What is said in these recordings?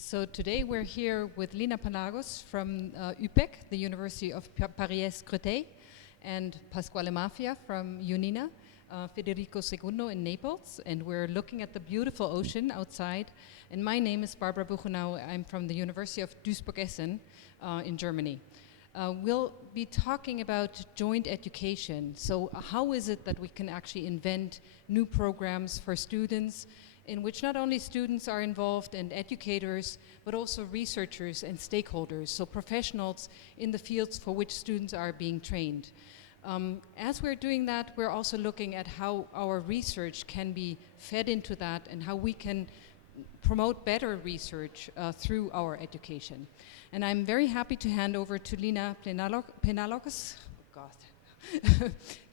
So today we're here with Lina Penagos from UPEC, the University of Paris-Créteil, and Pasquale Maffia from UNINA, Federico II in Naples, and we're looking at the beautiful ocean outside. And my name is Barbara Buchenau. I'm from the University of Duisburg-Essen in Germany. We'll be talking about joint education. So how is it that we can actually invent new programs for students in which not only students are involved and educators, but also researchers and stakeholders, so professionals in the fields for which students are being trained. As we're doing that, we're also looking at how our research can be fed into that and how we can promote better research through our education. And I'm very happy to hand over to Lina Penagos,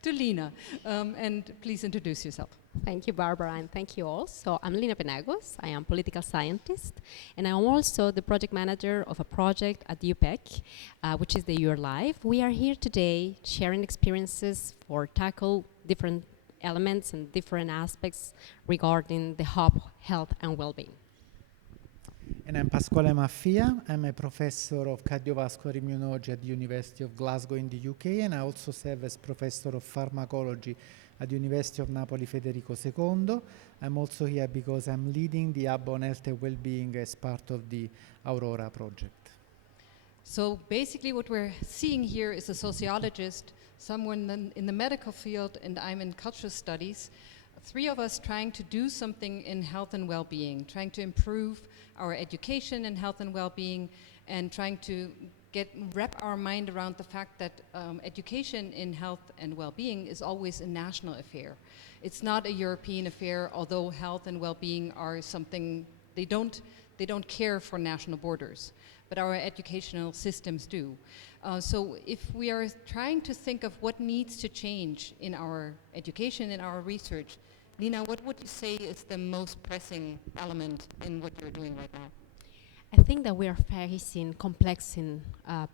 to Lina, and please introduce yourself. Thank you, Barbara, and thank you all. So I'm Lina Penagos. I am political scientist, and I'm also the project manager of a project at UPEC, which is the Your Life. We are here today sharing experiences for tackle different elements and different aspects regarding the hub, health, and well-being. And I'm Pasquale Maffia. I'm a professor of cardiovascular immunology at the University of Glasgow in the UK, and I also serve as professor of pharmacology at the University of Napoli Federico II. I'm also here because I'm leading the Hub on Health and Wellbeing as part of the Aurora project. So basically what we're seeing here is a sociologist, someone in the medical field, and I'm in cultural studies. Three of us trying to do something in health and well-being, trying to improve our education in health and well-being, and trying to wrap our mind around the fact that education in health and well-being is always a national affair. It's not a European affair, although health and well-being are something they don't care for national borders, but our educational systems do. So if we are trying to think of what needs to change in our education, in our research, Lina, what would you say is the most pressing element in what you're doing right now? I think that we are facing complex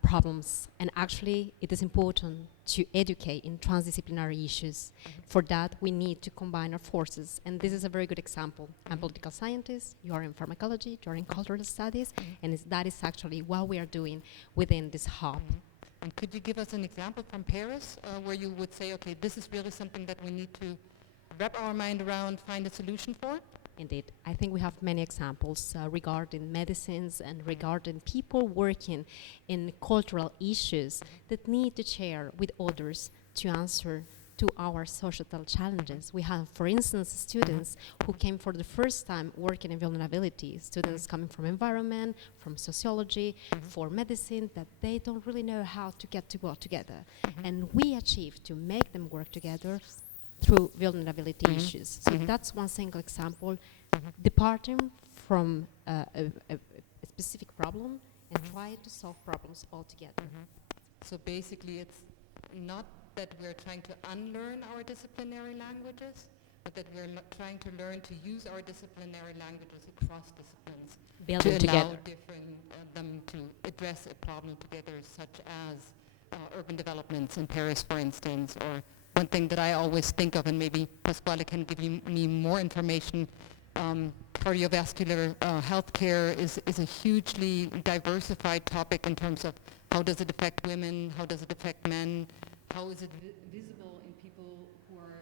problems, and actually it is important to educate in transdisciplinary issues. For that, we need to combine our forces, and this is a very good example. I'm a political scientist, you are in pharmacology, you are in cultural studies, and that is actually what we are doing within this hub. And could you give us an example from Paris where you would say, okay, this is really something that we need to wrap our mind around, find a solution for? Indeed. I think we have many examples regarding medicines and regarding people working in cultural issues that need to share with others to answer to our societal challenges. We have, for instance, students who came for the first time working in vulnerability, students coming from environment, from sociology, for medicine, that they don't really know how to get to work together. And we achieve to make them work together through vulnerability issues. So that's one single example, departing from a specific problem and try to solve problems all together. So basically it's not that we're trying to unlearn our disciplinary languages, but that we're trying to learn to use our disciplinary languages across disciplines Build to them allow together. them to address a problem together, such as urban developments in Paris, for instance, or one thing that I always think of, and maybe Pasquale can give me more information, cardiovascular healthcare is a hugely diversified topic in terms of how does it affect women, how does it affect men, how is it visible in people who are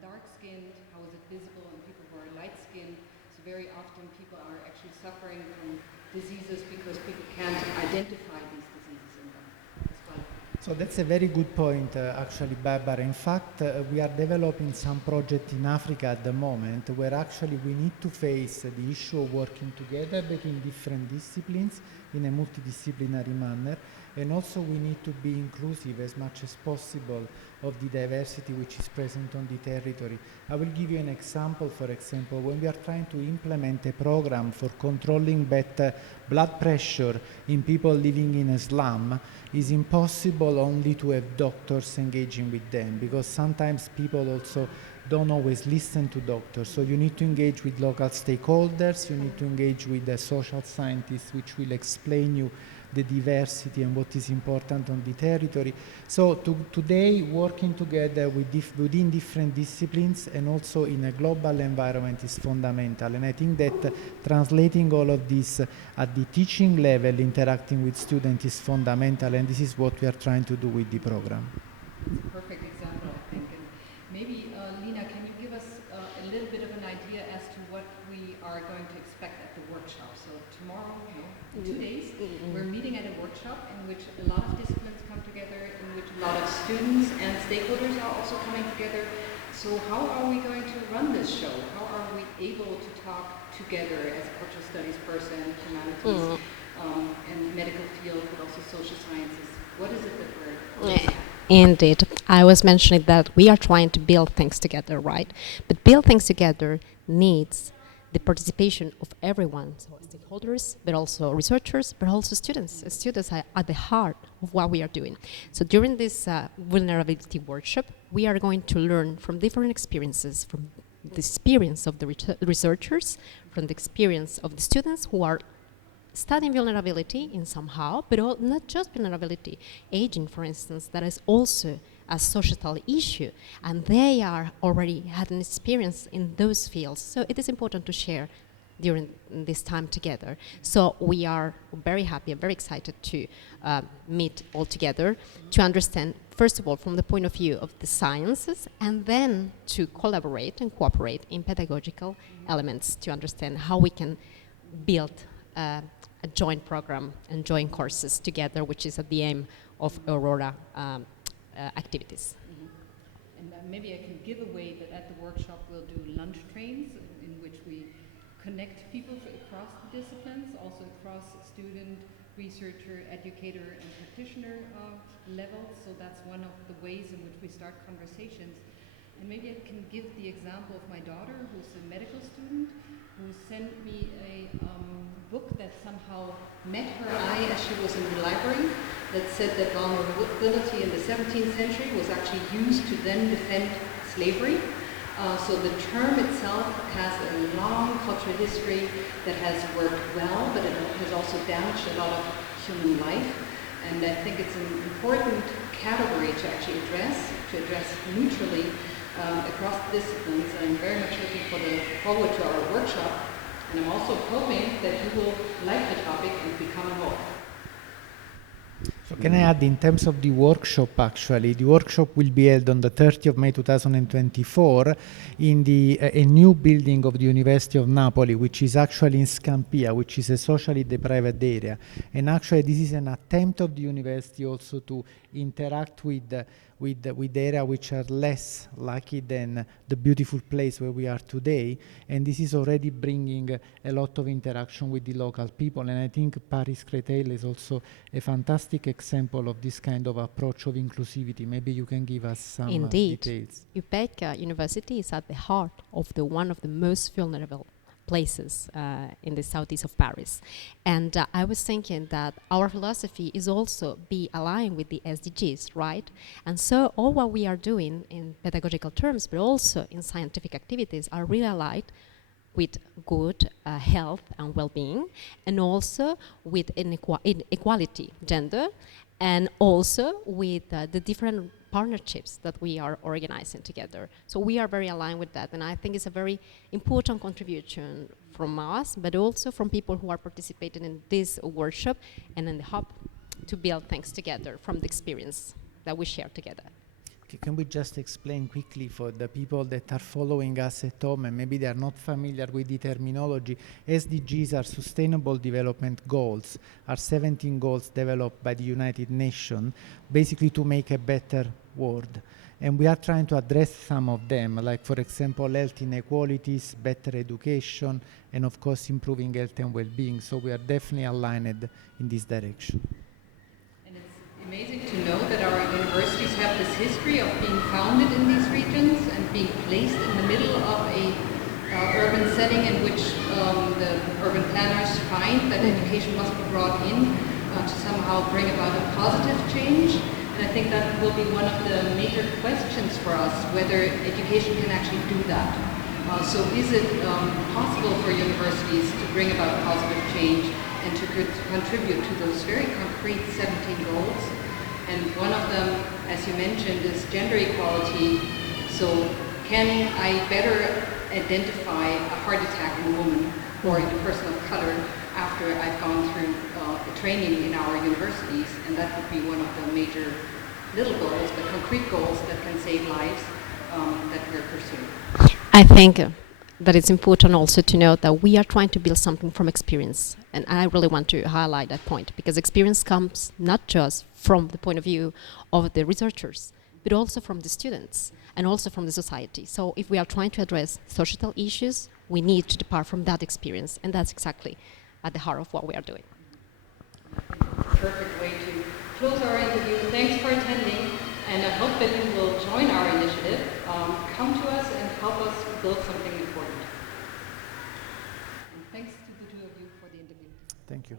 dark-skinned, how is it visible in people who are light-skinned. So very often people are actually suffering from diseases because people can't identify these diseases in them. Pasquale. So that's a very good point, actually, Barbara. In fact, we are developing some project in Africa at the moment where actually we need to face the issue of working together between different disciplines in a multidisciplinary manner, and also we need to be inclusive as much as possible of the diversity which is present on the territory. I will give you an example. For example, when we are trying to implement a program for controlling better blood pressure in people living in a slum, it's impossible only to have doctors engaging with them, because sometimes people also don't always listen to doctors. So you need to engage with local stakeholders, you need to engage with the social scientists which will explain you the diversity and what is important on the territory. So today, working together within different disciplines and also in a global environment is fundamental. And I think that translating all of this at the teaching level, interacting with students is fundamental, and this is what we are trying to do with the program. It's a perfect example, I think. And maybe, Lina, can you give us a little bit of an idea as to what we are going to expect at the workshop? So tomorrow, in 2 days, we're meeting at a workshop in which a lot of disciplines come together, in which a lot of students and stakeholders are also coming together. So how are we going to run this show? How are we able to talk together as a cultural studies person, humanities, and medical field, but also social sciences? What is it that we're... Indeed. I was mentioning that we are trying to build things together, right? But build things together needs the participation of everyone, so stakeholders, but also researchers, but also students. Students are at the heart of what we are doing. So during this vulnerability workshop, we are going to learn from different experiences, from the experience of the researchers, from the experience of the students who are studying vulnerability in somehow, but not just vulnerability, aging, for instance, that is also a societal issue, and they are already had an experience in those fields. So it is important to share during this time together. So we are very happy and very excited to meet all together to understand, first of all, from the point of view of the sciences, and then to collaborate and cooperate in pedagogical elements to understand how we can build a joint program and joint courses together, which is at the aim of Aurora activities. And maybe I can give away that at the workshop we'll do lunch trains in which we connect people across the disciplines, also across student, researcher, educator, and practitioner levels. So that's one of the ways in which we start conversations. And maybe I can give the example of my daughter, who's a medical student, who sent me a book that somehow met her eye as she was in the library, that said that vulnerability in the 17th century was actually used to then defend slavery. So the term itself has a long cultural history that has worked well, but it has also damaged a lot of human life. And I think it's an important category to actually address neutrally across disciplines. I'm very much looking forward to our workshop, and I'm also hoping that you will like the topic and become involved. So can I add, in terms of the workshop, actually, the workshop will be held on the 30th of May 2024 in a new building of the University of Napoli, which is actually in Scampia, which is a socially deprived area. And actually this is an attempt of the university also to interact with areas which are less lucky than the beautiful place where we are today, and this is already bringing a lot of interaction with the local people. And I think Paris Créteil is also a fantastic example of this kind of approach of inclusivity. Maybe you can give us some details. UPEC University is at the heart of one of the most vulnerable places in the southeast of Paris. And I was thinking that our philosophy is also be aligned with the SDGs, right? And so all what we are doing in pedagogical terms, but also in scientific activities, are really aligned with good health and well-being, and also with equality, gender, and also with the different partnerships that we are organizing together. So we are very aligned with that, and I think it's a very important contribution from us, but also from people who are participating in this workshop and in the hub to build things together from the experience that we share together. Can we just explain quickly for the people that are following us at home and maybe they are not familiar with the terminology? SDGs are Sustainable Development Goals, are 17 goals developed by the United Nations, basically to make a better world. And we are trying to address some of them, like, for example, health inequalities, better education, and of course improving health and well-being. So we are definitely aligned in this direction. Amazing to know that our universities have this history of being founded in these regions and being placed in the middle of a urban setting in which the urban planners find that education must be brought in to somehow bring about a positive change. And I think that will be one of the major questions for us, whether education can actually do that. So is it possible for universities to bring about positive change and to could contribute to those very concrete 17 goals. And one of them, as you mentioned, is gender equality. So can I better identify a heart attack in a woman or in a person of color after I've gone through training in our universities? And that would be one of the major little goals, but concrete goals that can save lives that we're pursuing. I think that it's important also to note that we are trying to build something from experience. And I really want to highlight that point, because experience comes not just from the point of view of the researchers, but also from the students and also from the society. So if we are trying to address societal issues, we need to depart from that experience. And that's exactly at the heart of what we are doing. Perfect way to close our interview. Thanks for attending, and I hope that you will join our initiative. Come to us and help us build something important. And thanks to the two of you for the interview. Thank you.